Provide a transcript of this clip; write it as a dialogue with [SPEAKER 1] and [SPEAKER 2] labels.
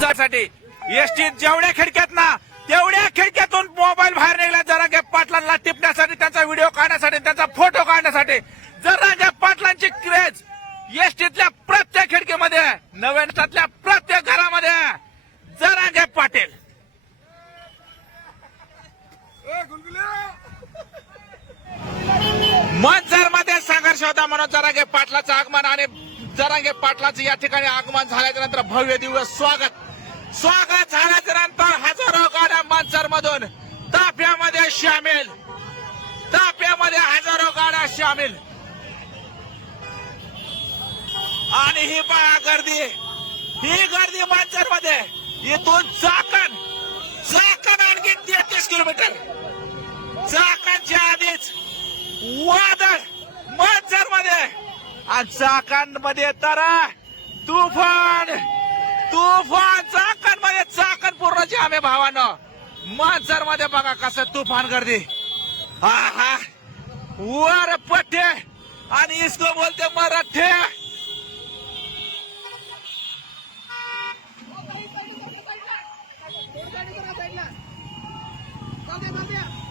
[SPEAKER 1] साठी एसटी जेवढ्या खिडक्यात ना तेवढ्या खिडक्यातून मोबाईल बाहेर निघला जरांगे पाटलांना टिपण्यासाठी त्यांचा व्हिडिओ काढण्यासाठी त्यांचा फोटो काढण्यासाठी जरांगे पाटलांची क्रेज एसटीतल्या प्रत्येक खिडकीमध्ये आहे. नव्यातल्या प्रत्येक दादा म्हणून जरांगे पाटलाचं आगमन आणि जरांगे पाटलाचं या ठिकाणी आगमन झाल्याच्यानंतर भव्य दिवस स्वागत. स्वागत झाल्याच्यानंतर हजारो गाड्या मानसर मधून ताफ्यामध्ये सामील ताफ्यामध्ये हजारो गाड्या सामील आणि ही पहा गर्दी. ही गर्दी मंचरमध्ये इथून चाकण. चाकण आणखी तेहतीस किलोमीटर. चाकणच्या आधीच वादळ. आणि चाकणमध्ये तर तुफान तुफान चाकणमध्ये चाकण पूर्णची आम्ही भावानं. मंचरमध्ये बघा कसं तुफान गर्दी. हा हा. वर पठ्ठे आणि इसको बोलते मराठे.
[SPEAKER 2] चालते